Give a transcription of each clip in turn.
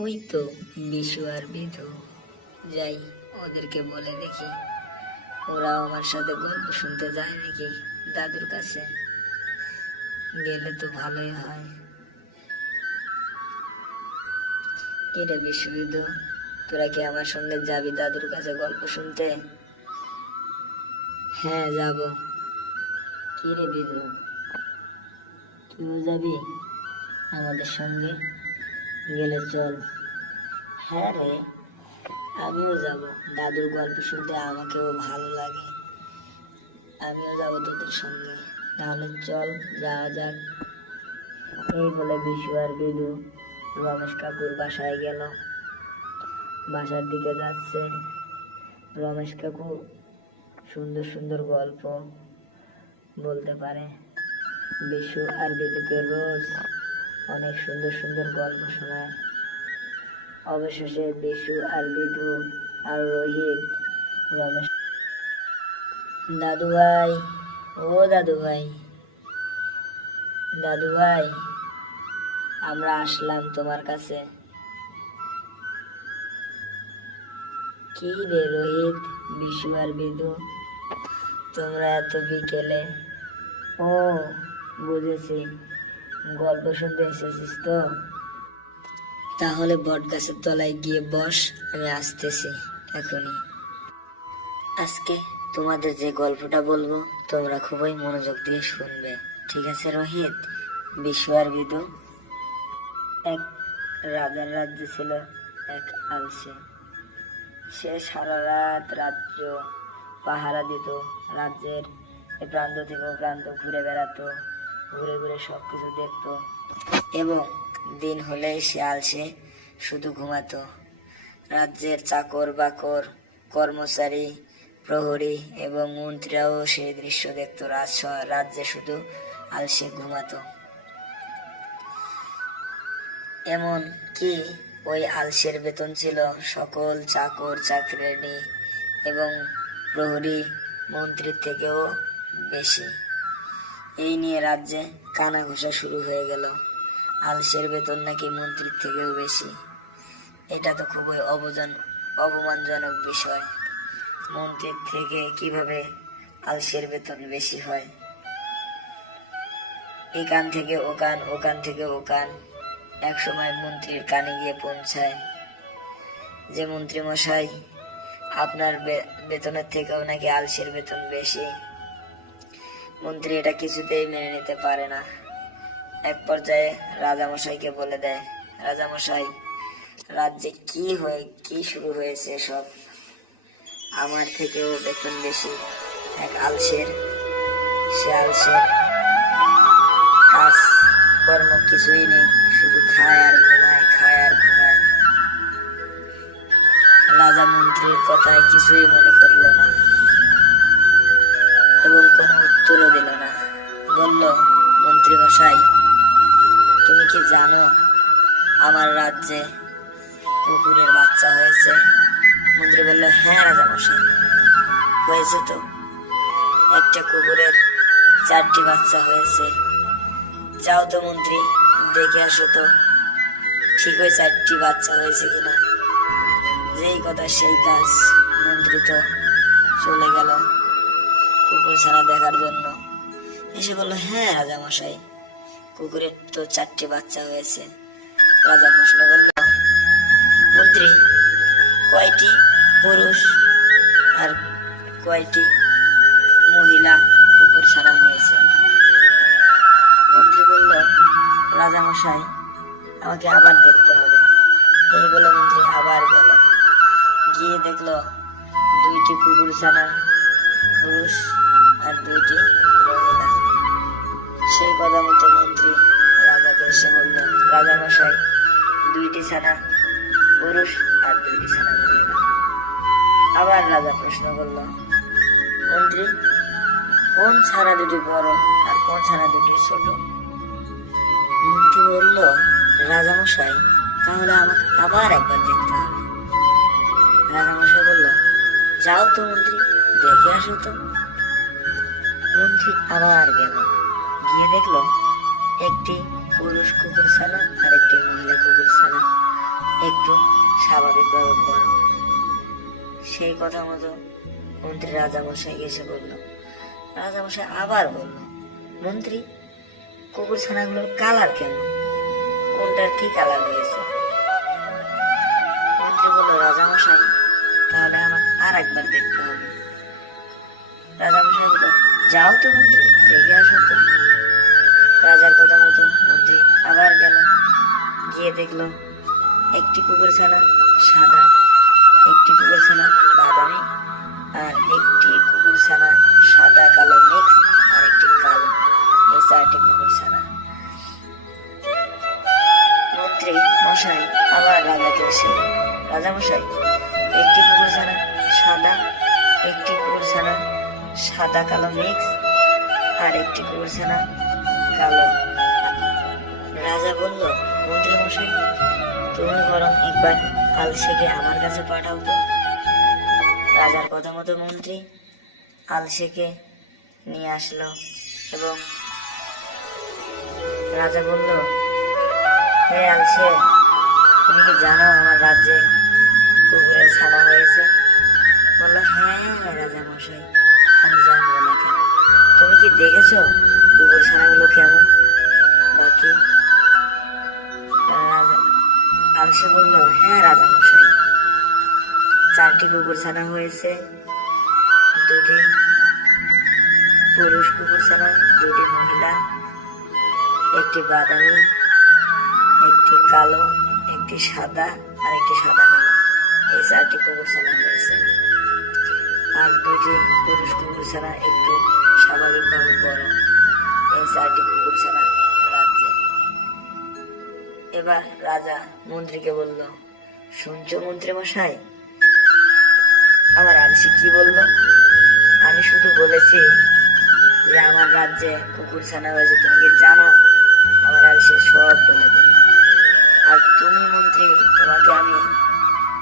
ওই তো বিশু আর বিধু, যাই ওদেরকে বলে দেখি ওরাও আমার সাথে গল্প শুনতে যায় নাকি দাদুর কাছে। গেলে তো ভালোই হয়। কিরে বিশু, বিধু, তোরা কি আমার সঙ্গে যাবি দাদুর কাছে গল্প শুনতে? হ্যাঁ, যাব। কিরে বিধু, তুইও যাবি আমাদের সঙ্গে? গেলে চল। হ্যাঁ রে, আমিও যাব। দাদুর গল্প শুনতে আমাকেও ভালো লাগে। আমিও যাব তোদের সঙ্গে। তাহলে চল, যাওয়া যাক। এই বলে বিশু আর বিধু রমেশ কাকুর বাসায় গেল। বাসার দিকে যাচ্ছে। রমেশ কাকু সুন্দর সুন্দর গল্প বলতে পারে। বিশু আর বিধুকে রোজ অনেক সুন্দর সুন্দর গল্প শোনায়। অবশেষে বিশু আর বিধু আর রোহিত রমেশ, দাদু ভাই, ও দাদু ভাই, দাদু ভাই, আমরা আসলাম তোমার কাছে। কি রে রোহিত, বিশু আর বিধু, তোমরা এত বিকেলে? ও, বুঝেছি, গল্প শুনতে এসেছিস তো। তাহলে বট গাছের তলায় গিয়ে বস, আমি আসতেছি এখনই। আজকে তোমাদের যে গল্পটা বলবো তোমরা খুবই মনোযোগ দিয়ে শুনবে, ঠিক আছে রোহিত, বিশু আর বিধু? এক রাজার রাজ্যে ছিল এক আলসে। সে সারা রাত রাজ্য পাহারা দিত। রাজ্যের এ প্রান্ত থেকে ও প্রান্ত ঘুরে বেড়াতো, ঘুরে ঘুরে সবকিছু দেখতো। এবং দিন হলেই সে আলসে শুধু ঘুমাতো। রাজ্যের চাকর বাকর, কর্মচারী, প্রহরী এবং মন্ত্রীরাও সেই দৃশ্য দেখতো। রাজ্যে শুধু আলসে ঘুমাতো। এমন কি ওই আলসের বেতন ছিল সকল চাকর চাকরানী এবং প্রহরী মন্ত্রীর থেকেও বেশি। এই নিয়ে রাজ্যে কানা ঘোষা শুরু হয়ে গেল, আলসের বেতন নাকি মন্ত্রীর থেকেও বেশি। এটা তো খুবই অপমানজনক বিষয়। মন্ত্রীর থেকে কিভাবে আলসের বেতন বেশি হয়? এখান থেকে ওখান, ওখান থেকে ওখান, এক সময় মন্ত্রীর কানে গিয়ে পৌঁছায় যে মন্ত্রী মশাই, আপনার বেতনের থেকেও নাকি আলসের বেতন বেশি। মন্ত্রী এটা কিছুতেই মেনে নিতে পারে না। এক পর্যায়ে রাজামশাইকে বলে দেয়, রাজামশাই, রাজ্যে কি শুরু হয়েছে সব? আমার থেকেও বেতন বেশি এক আলসের। সে আলসের কাজ কর্ম কিছুই নেই, শুধু খায় আর ঘুমায়, খায় আর ঘুমায়। রাজা মন্ত্রীর কথায় কিছুই মনে করল না এবং কোনো উত্তরও দিল না। বলল, মন্ত্রী মশাই, তুমি কি জানো আমার রাজ্যে কুকুরের বাচ্চা হয়েছে? মন্ত্রী বলল, হ্যাঁ রাজা মশাই, হয়েছে তো। একটা কুকুরের 4টি বাচ্চা হয়েছে। যাও তো মন্ত্রী, দেখে আসো তো ঠিক ওই 4টি বাচ্চা হয়েছে কিনা। যেই কথা সেই কাজ, মন্ত্রী তো চলে গেল কুকুর ছানা দেখার জন্য। এসে বলল, হ্যাঁ রাজা মশাই, কুকুরের তো 4টি বাচ্চা হয়েছে। রাজা প্রশ্ন করল, মন্ত্রী, কয়টি পুরুষ আর কয়টি মহিলা কুকুর ছানা হয়েছে? মন্ত্রী বলল, রাজা মশাই, আমাকে আবার দেখতে হবে। এই বলে মন্ত্রী আবার গেল, গিয়ে দেখলো 2টি কুকুর ছানা পুরুষ আর 2টি মহিলা। সেই কথা মতো মন্ত্রী রাজাকে এসে বলল, রাজা মশাই, 2টি ছানা পুরুষ আর 2টি ছানা মহিলা। আবার রাজা প্রশ্ন করল, মন্ত্রী, কোন ছানা দুটি বড় আর কোন ছানা দুটি ছোট? মন্ত্রী বলল, রাজা মশাই, তাহলে আমাকে আবার একবার দেখতে হবে। রাজা মশাই বলল, যাও তো মন্ত্রী, দেখে আসো তো। মন্ত্রী আবার গেল, গিয়ে দেখলো একটি পুরুষ কুকুর ছানা আর একটি মহিলা কুকুর ছানা স্বাভাবিকভাবে বড়। সেই কথা মতো মন্ত্রী রাজামশাইকে এসে বলল। রাজামশাই আবার বলল, মন্ত্রী, কুকুর ছানাগুলোর কালার কেমন? কোনটার কি কালার হয়েছে? মন্ত্রী বলল, রাজামশাই, তাহলে আমার আর একবার দেখতে হবে। রাজামশাই বলল, যাও তো মন্ত্রী, দেখে আসো তো। রাজার কথা মতো মন্ত্রী আবার গেল, গিয়ে দেখলো একটি কুকুর ছানা সাদা, একটি কুকুর ছানা বাদামি, আর একটি কুকুর ছানা সাদা কালো মিক্স, আর একটি কালো। এই 4টি কুকুর ছানা। মন্ত্রী মশাই আবার রাজাকে এসে, রাজামশাই, একটি কুকুর ছানা সাদা, একটি কুকুর ছানা সাদা কালো মিক্স, আর একটি কুকুর ছানা কালো। রাজা বলল, মন্ত্রী মশাই, তুমি বরং একবার আলসেকে আমার কাছে পাঠাও তো। রাজার কথা মতো মন্ত্রী আলসেকে নিয়ে আসলো এবং রাজা বলল, হে আলসে, তুমি কি জানো আমার রাজ্যে কুকুরের ছানা হয়েছে? বললো, হ্যাঁ রাজা মশাই, আমি জানবো না কেন? তুমি কি দেখেছো কুকুর ছানাগুলো কেমন? বাকি আলসে বলল, হ্যাঁ রাজা মশাই, 4টি কুকুর ছানা হয়েছে, 2টি পুরুষ কুকুর ছানা, 2টি মহিলা, একটি বাদামি, একটি কালো, একটি সাদা, আর একটি সাদা কালো। এই 4টি কুকুর ছানা হয়েছে। আর 2টি পুরুষ কুকুর ছানা একটু স্বাভাবিকভাবে বড়। এই 4টি কুকুর ছানা রাজ্যে। এবার রাজা মন্ত্রীকে বলল, শুনছো মন্ত্রী মশাই, আমার আলসি কি বলল? আমি শুধু বলেছি যে আমার রাজ্যে কুকুর ছানা হয়েছে, তুমি কি জানো? আমার আলসি সব বলে দিল। আর তুমি মন্ত্রী, তোমাকে আমি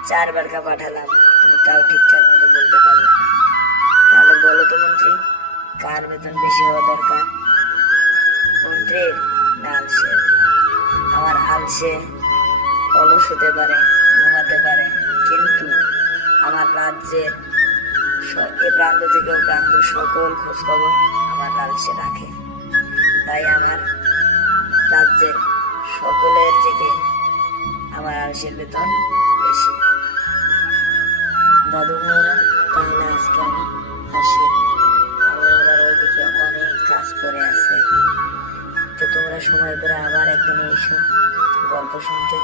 4 বারকা পাঠালাম, তুমি তাও ঠিকঠাক মতো বলতে পারলে না। তাহলে বলো তো মন্ত্রী, কার বেতন বেশি হওয়া দরকার, মন্ত্রীর না আলসের? আমার আলসে অলস হতে পারে, ঘুমাতে পারে, কিন্তু আমার রাজ্যের এ প্রান্ত থেকে ও প্রান্ত সকল খোঁজ খবর আমার আলসে রাখে। তাই আমার রাজ্যের সকলের থেকে আমার আলসের বেতন বেশি। দাদু ভাইরা, তাহলে আজকে আমি আসি, আমার আবার ওইদিকে অনেক কাজ করে আছে। তো তোমরা সময় করে আবার একদিন এসো গল্প শুনতে।